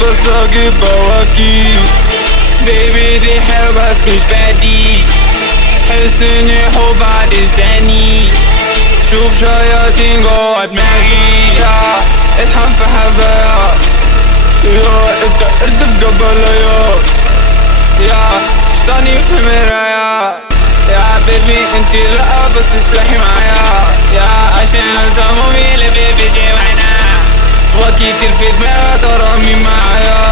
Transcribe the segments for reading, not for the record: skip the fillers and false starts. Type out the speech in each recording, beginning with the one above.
بس اجيب بواكي. بيبي دي حبس مش بعدي، حس اني حب بعد ثاني. شوف شياطين جوا دماغي، يا اطحن في حبايا، يا انت قرد بقبليا، يا شطاني في مرايا. يا بيبي انتي لا بس اصلحي معايا، يا عشان نظامي لبيبي جوانا. سوا كتير في دماغي ترامي معايا،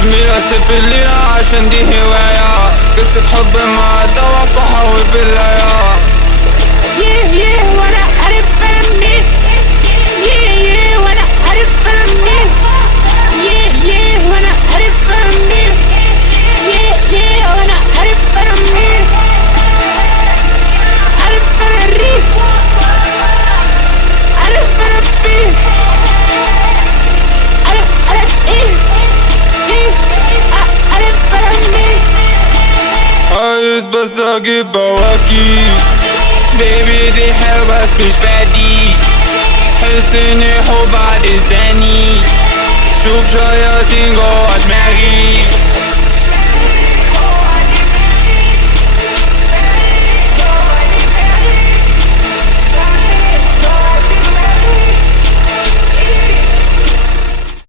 زميلة سيب الليلة عشان دي هواية. قصة حب مع توقع وبالله. وانا عارف انا منين، وانا عارف انا منين، وانا عارف انا منين، وانا عارف انا منين. عارف انا الريف، عارف انا فين، عارف ايه عارف انا منين. عايز بس اجيب بواكي. بيبي دي حبس مش بعدي، حس اني حب بعد ثاني. شوف شياطين جوا دماغي.